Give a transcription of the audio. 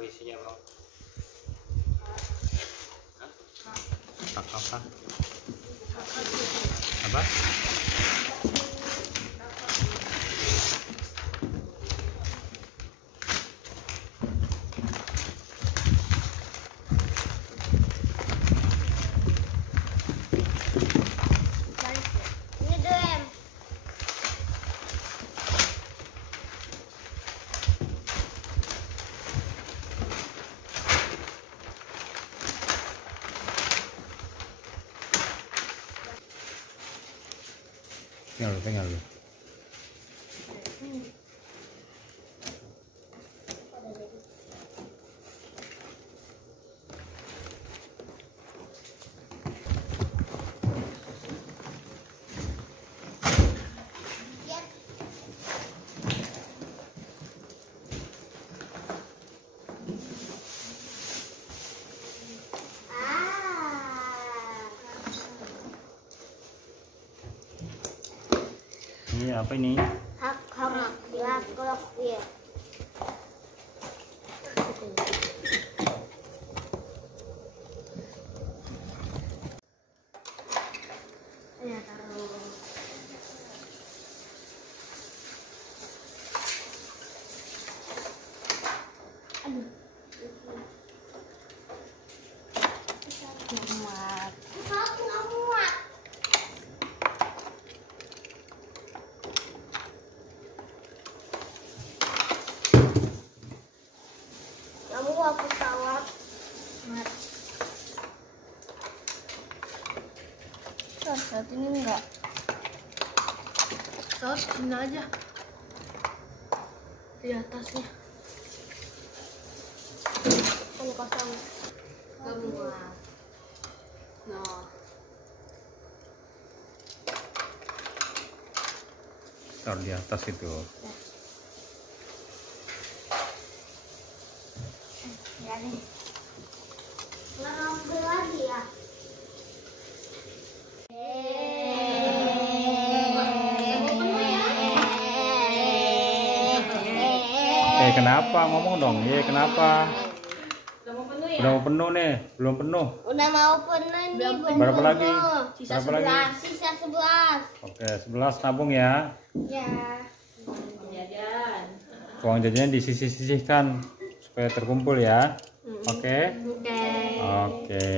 tuh isinya bang? Tak apa? Apa? Ini DM. Tinggal lu. Ini apa ini? Hak kelok ya. Ini taruh. Aduh. Muat. Aku nggak muat. Kamu aku tawar. Saat ini enggak. Saus ini aja di atasnya. Kamu kosong. Kamu nah Taruh di atas itu. Ya nih. Ngambil lagi ya. Kenapa? Ngomong dong. Kenapa? udah mau penuh ya? Udah mau penuh nih, belum penuh. Udah mau penuh nih. Belum Berapa lagi? Sisa Berapa lagi? Sisa 11. Oke, 11 nabung ya. Ya. Jajan. Uang jajannya disisih-sisihkan supaya terkumpul ya. Oke. Oke. Oke.